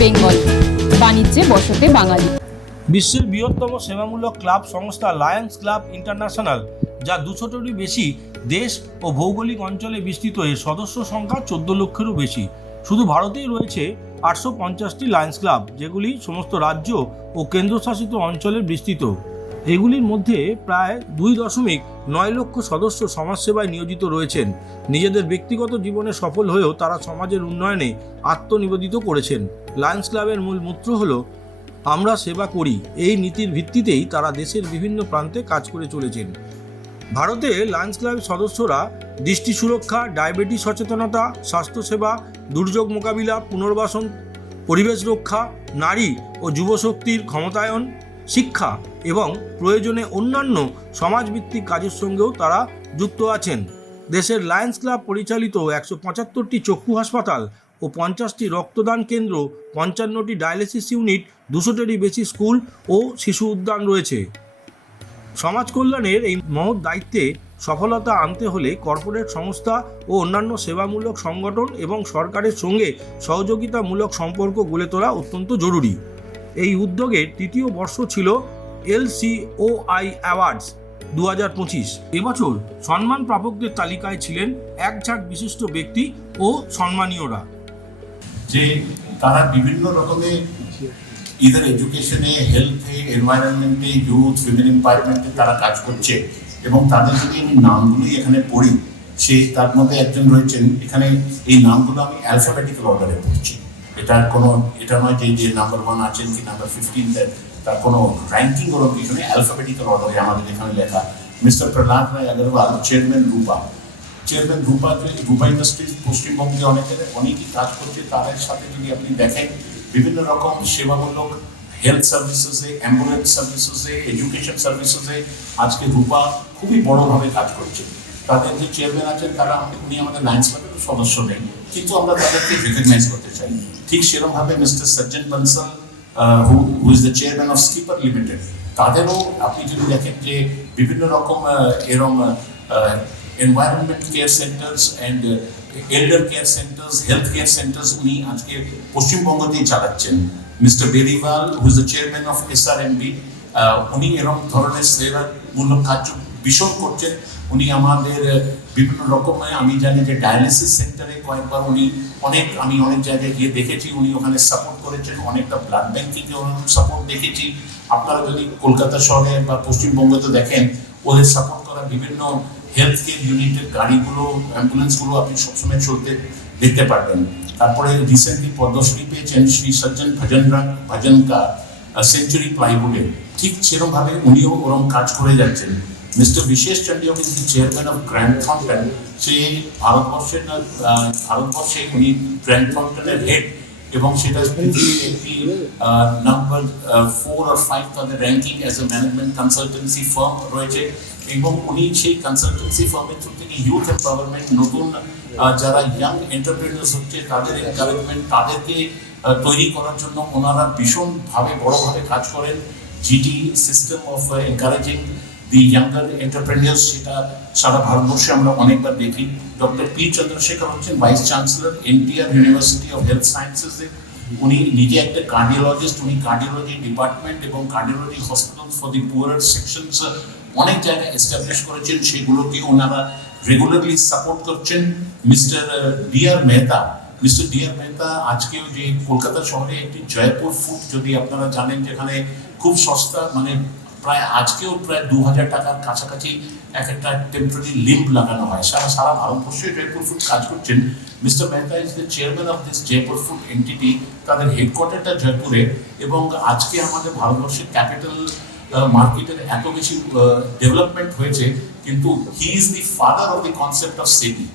বেঙ্গল, বাণিজ্যে বসতে বাঙালি। বিশ্বের বৃহত্তম সেবামূলক ক্লাব সংস্থা লায়ন্স ক্লাব ইন্টারন্যাশনাল, যা দুশোটিরও বেশি দেশ ও ভৌগোলিক অঞ্চলে বিস্তৃত, এর সদস্য সংখ্যা চোদ্দ লক্ষেরও বেশি। শুধু ভারতেই রয়েছে আটশো পঞ্চাশটি লায়ন্স ক্লাব, যেগুলি সমস্ত রাজ্য ও কেন্দ্রশাসিত অঞ্চলে বিস্তৃত। এগুলির মধ্যে প্রায় দুই দশমিক নয় লক্ষ সদস্য সমাজসেবায় নিয়োজিত রয়েছেন। নিজেদের ব্যক্তিগত জীবনে সফল হয়েও তারা সমাজের উন্নয়নে আত্মনিবেদিত করেছেন। লায়ন্স ক্লাবের মূল মূত্র হল, আমরা সেবা করি। এই নীতির ভিত্তিতেই তারা দেশের বিভিন্ন প্রান্তে কাজ করে চলেছেন। ভারতে লায়ন্স ক্লাবের সদস্যরা দৃষ্টি সুরক্ষা, ডায়াবেটিস সচেতনতা, স্বাস্থ্যসেবা, দুর্যোগ মোকাবিলা, পুনর্বাসন, পরিবেশ রক্ষা, নারী ও যুবশক্তির ক্ষমতায়ন শিক্ষা এবং প্রয়োজনে অন্যান্য সমাজভিত্তিক কাজের সঙ্গেও তারা যুক্ত আছেন। দেশের লায়ন্স ক্লাব পরিচালিত একশো পঁচাত্তরটি চক্ষু হাসপাতাল ও পঞ্চাশটি রক্তদান কেন্দ্র, পঞ্চান্নটি ডায়ালিসিস ইউনিট, দুশোটিরই বেশি স্কুল ও শিশু উদ্যান রয়েছে। সমাজ কল্যাণের এই মহৎ দায়িত্বে সফলতা আনতে হলে কর্পোরেট সংস্থা ও অন্যান্য সেবামূলক সংগঠন এবং সরকারের সঙ্গে সহযোগিতামূলক সম্পর্ক গড়ে তোলা অত্যন্ত জরুরি। এই উদ্যোগের তৃতীয় বর্ষ ছিল এলসিওআই অ্যাওয়ার্ডস দু হাজার পঁচিশ। এবছর সম্মান প্রাপকদের তালিকায় ছিলেন এক ঝাঁক বিশিষ্ট ব্যক্তি ও সম্মানীয়রা। যে তারা বিভিন্ন রকমের ইদার এডুকেশনে হেলথে এনভায়রনমেন্টে ইউথ উইমেন এম্পাওয়ারমেন্টে তারা কাজ করছে এবং তাদের যদি আমি নামগুলি এখানে পড়ি সে তার মধ্যে একজন রয়েছেন, এখানে এই নামগুলো আমি অ্যালফাবেটিক্যাল অর্ডারে পড়ছি। এটার কোনো, এটা নয় যে যে নাম্বার ওয়ান আছেন কি নাম্বার ফিফটিন তার কোনো র্যাঙ্কিং কোনো কিছু নেই অ্যালফাবেটিক্যাল অর্ডারে আমাদের এখানে লেখা। Mister Prahlad Roy Agarwal chairman Rupa. Chairman Rupa Rupa industries পশ্চিমবঙ্গে অনেকের অনেকই কাজ করছে তাদের সাথে যদি আপনি দেখেন, বিভিন্ন রকম সেবামূলক হেলথ সার্ভিসেসে অ্যাম্বুলেন্স সার্ভিসেসে এডুকেশন সার্ভিসেসে আজকে রূপা খুবই বড়ভাবে কাজ করছে। তাদের যে চেয়ারম্যান আছেন, তারা, উনি আমাদের লাইন্স ক্লাবের সদস্য নেই। কিন্তু আমরা তাদেরকে রেকগনাইজ করতে ঠিক সেরকমভাবে mister Sajjan Bansal who is the chairman of Skipper limited তাদেরও আপনি যদি দেখেন যে বিভিন্ন রকম এরম environment care centres and elder care centres health care centres উনি আজকে পশ্চিমবঙ্গ দিয়ে চালাচ্ছেন। Mister Beriwal who is the chairman of S R N B উনি এরকম ধরনের সেবামূলক কাজ ভীষণ করছেন। উনি আমাদের বিভিন্ন রকমের আমি জানি যে ডায়ালিসিস সেন্টারে কয়েকবার উনি অনেক, আমি অনেক জায়গায় গিয়ে দেখেছি, উনি ওখানে সাপোর্ট করেছেন, অনেকটা ব্লাড ব্যাংকিংয়ে সাপোর্ট দেখেছি। আপনারা যদি কলকাতা শহরে বা পশ্চিমবঙ্গতে দেখেন, ওদের সাপোর্ট করা বিভিন্ন হেলথ কেয়ার ইউনিটের গাড়িগুলো অ্যাম্বুলেন্সগুলো আপনি সবসময় চলতে দেখতে পারবেন। তারপরে রিসেন্টলি পদ্মশ্রী পেয়েছেন শ্রী সজ্জন ভজন ভজনকা সেঞ্চুরি প্লাইবোর্ডে ঠিক সেরকমভাবে উনিও ওরম কাজ করে যাচ্ছেন। Mister Vishesh is the chairman of Grant Thornton সে ভারতবর্ষের ভারতবর্ষে উনি গ্র্যান্ড থমটনের হেড এবং সেটা একটি নাম্বার ফোর আর ফাইভ তাদের ranking as a management consultancy firm রয়েছে এবং উনি সেই কনসালটেন্সি ফার্মের থ্রু থেকে ইউথ এম্পাওয়ারমেন্ট নতুন যারা ইয়াং এন্টারপ্রেনার্স হচ্ছে, তাদের এনকারেজমেন্ট তাদেরকে তৈরি করার জন্য ওনারা ভীষণভাবে বড়ভাবে কাজ করেন। GD system of encouraging the younger entrepreneurs সেটা সারা ভারতবর্ষে আমরা অনেকবার দেখি। ডক্টর পি চন্দ্রশেখর হচ্ছেন vice chancellor NTR university of health সায়েন্সেসে উনি নিজে একটা কার্ডিওলজিস্ট উনি কার্ডিওলজি ডিপার্টমেন্ট এবং cardiology hospital for the poor sections অনেক জায়গায় এস্টাবলিশ করেছেন। সেগুলোকে ওনারা রেগুলারলি সাপোর্ট করছেন। Mister DR Mehta mister DR Mehta আজকে যে কলকাতা শহরে একটি জয়পুর ফুড যদি আপনারা জানেন, যেখানে খুব সস্তা মানে প্রায় আজকেও প্রায় দু হাজার টাকার কাছাকাছি এক একটা টেম্পোরারি লিম্প লাগানো হয়। সারা সারা ভারতবর্ষে জয়পুর ফুড কাজ করছেন mister Mehta is the chairman of this Jaipur food entity তাদের হেডকোয়ার্টারটা জয়পুরে এবং আজকে আমাদের ভারতবর্ষের ক্যাপিটাল মার্কেটের এত বেশি ডেভেলপমেন্ট হয়েছে, কিন্তু he is the father of the concept of SEBI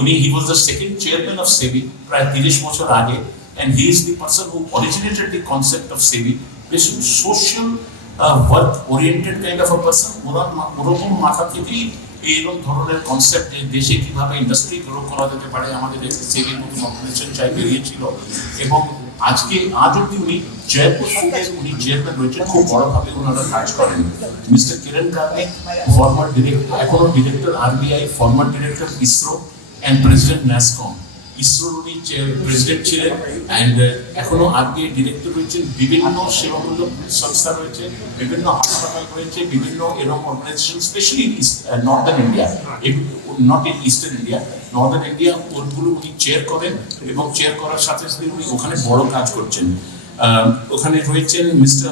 উনি he was the second chairman of SEBI প্রায় তিরিশ বছর আগে and he is the person who originated the concept of SEBI বেশ social oriented kind of a ওরা ওরকম মাথা থেকেই এইরকম ধরনের কনসেপ্ট দেশে কীভাবে ইন্ডাস্ট্রি গ্রো করা যেতে পারে, আমাদের চাই বেরিয়েছিল। এবং আজকে, আজ অব্দি উনি জয়পুর ফুডের উনি চেয়ারম্যান রয়েছেন, খুব বড়ভাবে ওনারা কাজ করেন। Mister Kiran Karnik former director এখনও director RBI former director ISRO and president NASSCOM ইসরোর উনি প্রেসিডেন্ট ছিলেন অ্যান্ড এখনও আজকে ডিরেক্টর রয়েছেন, বিভিন্ন সেবামূলক সংস্থা রয়েছে, বিভিন্ন হাসপাতাল রয়েছে, বিভিন্ন এরকম organization specially northern India not in eastern India northern India ওরগুলো উনি চেয়ার করেন এবং চেয়ার করার সাথে সাথে উনি ওখানে বড় কাজ করছেন। ওখানে রয়েছেন mister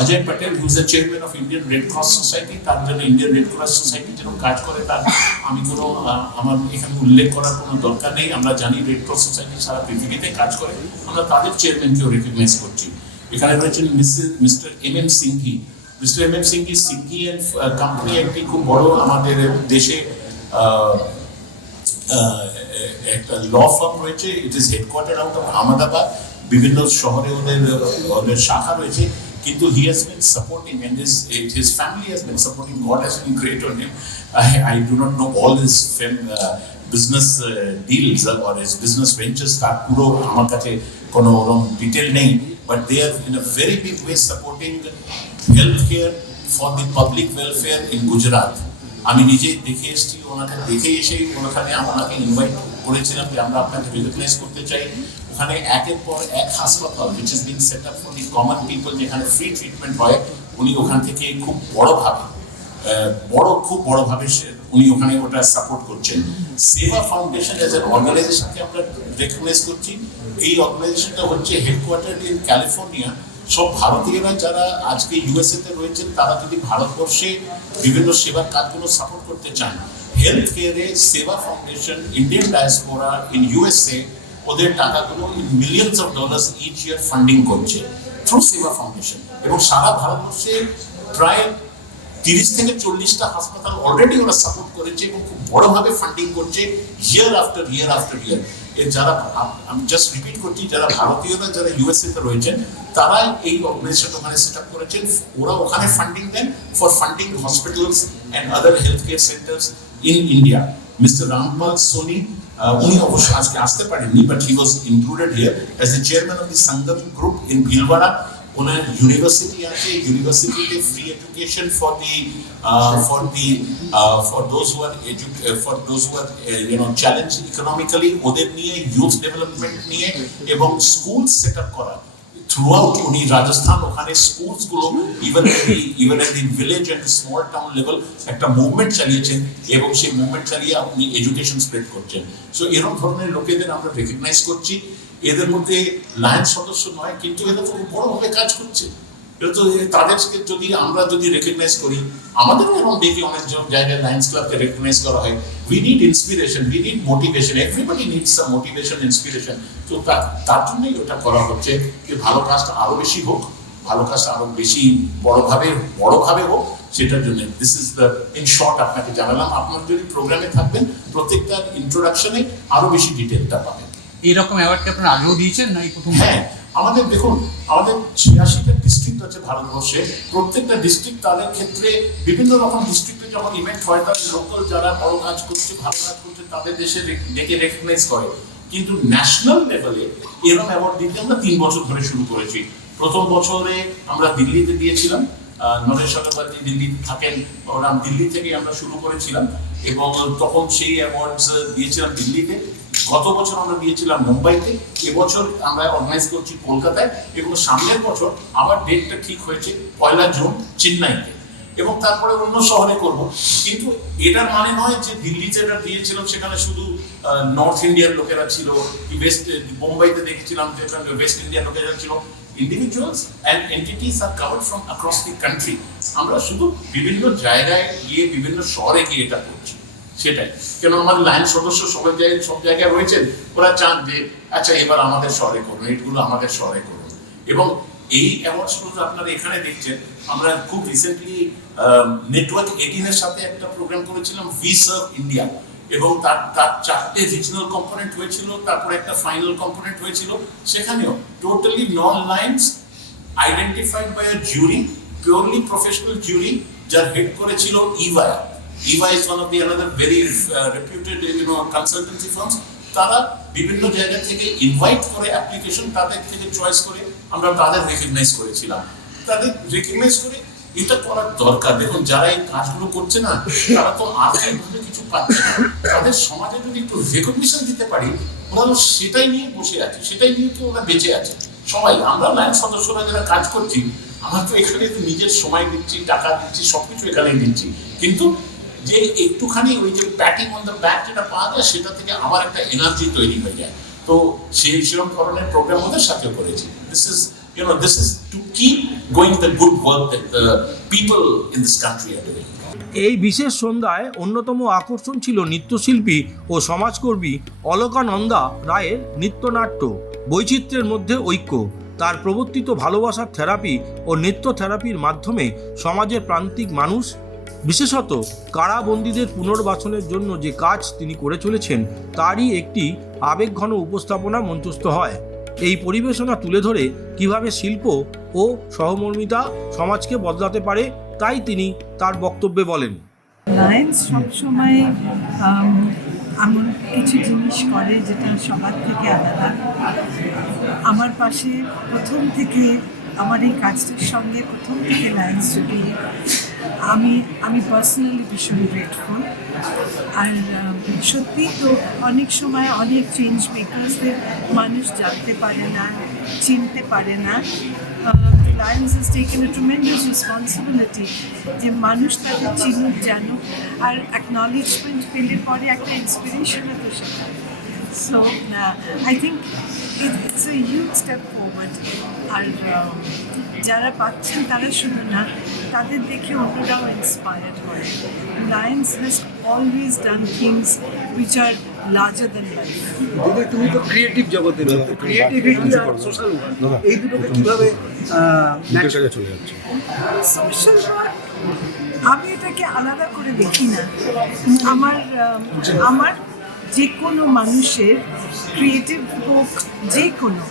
Ajay Patel who's the chairman of Indian red cross society তার জন্য ইন্ডিয়ান রেড ক্রস সোসাইটি যেরকম কাজ করে, তার আমি কোনো আমার এখানে উল্লেখ করার কোনো দরকার নেই। আমরা জানি রেড ক্রস সোসাইটি সারা পৃথিবীতে কাজ করে। আমরা তাদের চেয়ারম্যানকেও রেকগনাইজ করছি। এখানে রয়েছেন mister M M Singhi mister M M Singhi Singhi and company একটি খুব বড় আমাদের দেশে একটা ল ফার্ম রয়েছে। It is headquarter out of Ahmedabad বিভিন্ন শহরে ওদের ওদের শাখা রয়েছে, কিন্তু he has been supporting and his his family has been supporting God has been great on him I I do not know all his business deals or his business ventures তার পুরো আমার কাছে কোনো ওরকম ডিটেল নেই but they are in a very big way supporting health care for the public welfare in Gujarat নিজে দেখে এসেছি, ওনাকে দেখে এসে ওখানে ওনাকে ইনভাইট করেছিলাম যে আমরা আপনাকে রিকগনাইজ করতে চাই। ওখানে একের পর এক হাসপাতাল which is being set up for the common people যেখানে ফ্রি ট্রিটমেন্ট হয়, উনি ওখান থেকে খুব বড়ভাবে বড়, খুব বড়ভাবে উনি ওখানে ওটা সাপোর্ট করছেন। সেবা ফাউন্ডেশন এজ এন অর্গানাইজেশনকে আমরা রেকগনাইজ করছি। এই অর্গানাইজেশনটা হচ্ছে হেডকোয়ার্টার ইন ক্যালিফোর্নিয়া সব ভারতীয়রা যারা আজকে ইউএসএ তে রয়েছেন, তারা যদি ভারতবর্ষে বিভিন্ন সেবার কাজগুলো সাপোর্ট করতে চান হেলথ কেয়ারে Seva foundation Indian diaspora in USA ওদের টাকাগুলো millions of dollars each year funding করছে থ্রু সেবা ফাউন্ডেশন এবং সারা ভারতবর্ষে প্রায় তিরিশ থেকে চল্লিশটা হাসপাতাল অলরেডি ওরা সাপোর্ট করেছে এবং খুব বড়ভাবে ফান্ডিং করছে ইয়ার আফটার ইয়ার আফটার ইয়ার যারা আমি জাস্ট রিপিট করছি, যারা ভারতীয়রা যারা ইউএসএ তে রয়েছেন তারা এই অর্গানাইজেশন ওখানে সেট আপ করেছেন। ওরা ওখানে funding then for funding hospitals and other health care centres in India mister Rampal Soni উনি অবশ্য আজকে আসতে পারেননি but he was included here as the chairman of the Sangam group in Bhilwara owner university আছে ইউনিভার্সিটিতে free education for the for the for those who are for those who are you know challenge economically ওদের নিয়ে youth development নিয়ে এবং school set up করা। Through out উনি রাজস্থান, ওখানে স্কুলসগুলো even even at the village and small town level একটা movement চালিয়েছেন এবং সেই মুভমেন্ট চালিয়ে উনি এডুকেশন স্প্রেড করছেন। সো এরকম ধরনের লোকেদের আমরা রেকগনাইজ করছি। এদের মধ্যে লায়ন সদস্য নয়, কিন্তু এরা তো বড়ভাবে কাজ করছে। এটা তো তাদেরকে যদি আমরা যদি রেকগনাইজ করি, আমাদেরও এরকম দেখি অনেক জায়গায় লায়ন্স ক্লাবকে রেকগনাইজ করা হয়। We need inspiration we need motivation everybody needs some motivation inspiration তো তার জন্যই ওটা করা হচ্ছে যে ভালো কাজটা আরও বেশি হোক, ভালো কাজটা আরও বেশি বড়ভাবে বড়ভাবে হোক, সেটার জন্য। This is the in short আপনাকে জানালাম। আপনার যদি প্রোগ্রামে থাকবেন, প্রত্যেকটা ইন্ট্রোডাকশনে আরও বেশি ডিটেলটা পাবেন। এইরকম অ্যাওয়ার্ডকে আপনারা আগেও দিয়েছেন না এই প্রথম হ্যাঁ আমাদের দেখুন, আমাদের ছিয়াশিটা ডিস্ট্রিক্ট আছে ভারতবর্ষে। প্রত্যেকটা ডিস্ট্রিক্ট তাদের ক্ষেত্রে বিভিন্ন রকম ডিস্ট্রিক্টে যখন ইভেন্ট হয় তার লোকাল যারা বড় কাজ করছে, ভালো কাজ করছে, তাদের দেশে ডেকে রেকগনাইজ করে। কিন্তু ন্যাশনাল লেভেলে এরকম অ্যাওয়ার্ড দিতে আমরা তিন বছর ধরে শুরু করেছি। প্রথম বছরে আমরা দিল্লিতে দিয়েছিলাম। নরেশ চক্রবর্তী দিল্লিতে থাকেন ওরা দিল্লি থেকে আমরা শুরু করেছিলাম। এবং তখন সেই অ্যাওয়ার্ডস দিয়েছিলাম দিল্লিতে। গত বছর আমরা দিয়েছিলাম মুম্বাইতে, এবছর আমরা অর্গানাইজ করছি কলকাতায়, এবং সামনের বছর আবার ডেটটা ঠিক হয়েছে পয়লা জুন চেন্নাইতে। এবং তারপরে অন্য শহরে করব। কিন্তু এটার মানে নয় যে দিল্লি যেটা দিয়েছিলাম সেখানে শুধু নর্থ ইন্ডিয়ার লোকেরা ছিল ওয়েস্ট মুম্বাইতে দেখেছিলাম যেখানে ওয়েস্ট ইন্ডিয়ার লোকেরা ছিল। Individuals and entities are covered from across the country আমরা শুধু বিভিন্ন জায়গায় গিয়ে, বিভিন্ন শহরে গিয়ে এটা করছি। সেটাই। কেন আমার লাইন সদস্য সবাই জায়গায় সব জায়গায় রয়েছেন, ওরা চান যে আচ্ছা এবার আমাদের শহরে করুন, এইগুলো আমাদের শহরে করুন। এবং এই অ্যাওয়ার্ডসগুলো আপনারা এখানে দেখছেন, আমরা খুব রিসেন্টলি নেটওয়ার্ক এইটিনের সাথে একটা প্রোগ্রাম করেছিলাম ভি সার্ভ ইন্ডিয়া এবং তার তার চারটে রিজনাল কম্পোনেন্ট হয়েছিল, তারপরে একটা ফাইনাল কম্পোনেন্ট হয়েছিল। সেখানেও totally non lines identified by a jury purely professional jury যার হেড করেছিল ইভায়া Eva is one of the another very reputed you know consultancy firms তারা বিভিন্ন জায়গা থেকে ইনভাইট করে অ্যাপ্লিকেশন তাদের থেকে চয়েস করে আমরা তাদের রেকগনাইজ করেছিলাম। তাদের রেকগনাইজ করে এটা করার দরকার। দেখুন, যারা এই কাজগুলো করছে না, তারা তো আর্থিকভাবে কিছু পাচ্ছে তাদের সমাজে যদি একটু রেকগনিশন দিতে পারি, ওরা সেটাই নিয়ে বসে আছে, সেটাই নিয়ে তো ওরা বেঁচে আছে। সবাই, আমরা লাইন সদস্যরা যারা কাজ করছি, আমরা তো এখানে নিজের সময় দিচ্ছি, টাকা দিচ্ছি, সবকিছু এখানে দিচ্ছি। কিন্তু যে একটুখানি ওই যে ব্যাটিং অন দ্য ব্যাট যেটা পাওয়া যায়, সেটা থেকে আবার একটা এনার্জি তৈরি হয়ে যায়। তো সেই সেরকম ধরনের প্রোগ্রাম ওদের সাথে করেছি। This is you know this is to keep going the good work that the people in this country are doing এই বিশেষ সন্ধ্যায় অন্যতম আকর্ষণ ছিল নৃত্যশিল্পী ও সমাজকর্মী অলকানন্দা রায়ের নৃত্যনাট্য, বৈচিত্র্যের মধ্যে ঐক্য। তার প্রবর্তিত ভালোবাসার থেরাপি ও নৃত্য থেরাপির মাধ্যমে সমাজের প্রান্তিক মানুষ বিশেষত কারাবন্দীদের পুনর্বাসনের জন্য যে কাজ তিনি করে চলেছেন, তারই একটি আবেগঘন উপস্থাপনা মঞ্চস্থ হয়। এই পরিবেশনা তুলে ধরে কীভাবে শিল্প ও সহমর্মিতা সমাজকে বদলাতে পারে, তাই তিনি তার বক্তব্যে বলেন। লায়ন্স সবসময় এমন কিছু জিনিস করে যেটা সবার থেকে আলাদা। আমার পাশে প্রথম থেকে আমার এই কাজটার সঙ্গে প্রথম থেকে লায়ন্স জড়িয়ে আমি আমি পার্সোনালি ভীষণ গ্রেটফুল আর সত্যি তো অনেক সময় অনেক চেঞ্জ মেকার্সদের মানুষ জানতে পারে না, চিনতে পারে না। Lions has taken a tremendous responsibility যে মানুষ তাদের চিনুক, জানুক আর অ্যাকনলেজমেন্ট পেলে পরে একটা ইন্সপিরেশনও তো সেটা so I think it's a huge step forward R um, যারা পাচ্ছেন তারা শুধু না তাদের দেখে অন্যরাও ইন্সপায়ার্ড হয়। Lions has always done things which are larger than life তুমি তো ক্রিয়েটিভ জগতের ক্রিয়েটিভিটি আর সোশ্যাল এই দুটোকে কীভাবে সোশ্যাল ওয়ার্ক আমি এটাকে আলাদা করে দেখি না। আমার আমার যে কোনো মানুষের ক্রিয়েটিভ হোক যে কোনো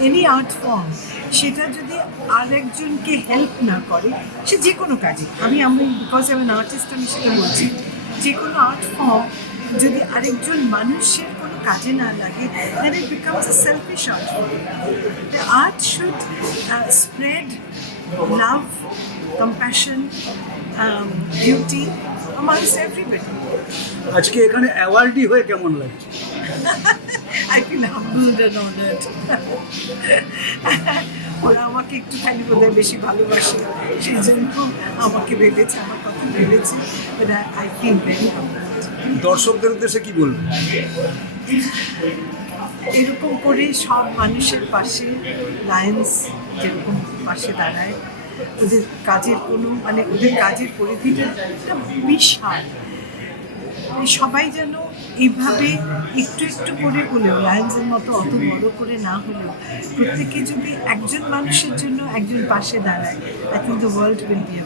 এনি আর্ট ফর্ম সেটা যদি আরেকজনকে হেল্প না করে সে যে কোনো কাজে আমি আমি বিকজ আমি আর্টিস্ট আমি সেটা বলছি যে কোনো আর্ট ফর্ম যদি আরেকজন মানুষের কোনো কাজে না লাগে then it becomes a selfish art form. The art should uh, spread love, amongst everybody. আজকে এখানে অ্যাওয়ার্ডই হয়ে কেমন লাগছে I feel humbled and honored. ওরা আমাকে একটুখানি বোধহয় বেশি ভালোবাসে সেই জন্য আমাকে ভেবেছে আমার কথা ভেবেছে আই ফিল ভেরি দর্শকদের উদ্দেশ্যে কি বলব এরকম করে সব মানুষের পাশে লায়ন্স যেরকম পাশে দাঁড়ায় ওদের কাজের কোনো মানে ওদের কাজের পরিধিটা বিশাল সবাই যেন এইভাবে একটু একটু করে হলেও লায়ন্সের মতো অত বড় করে না হলেও, প্রত্যেকে যদি একজন মানুষের জন্য একজন পাশে দাঁড়ায় I think the world will be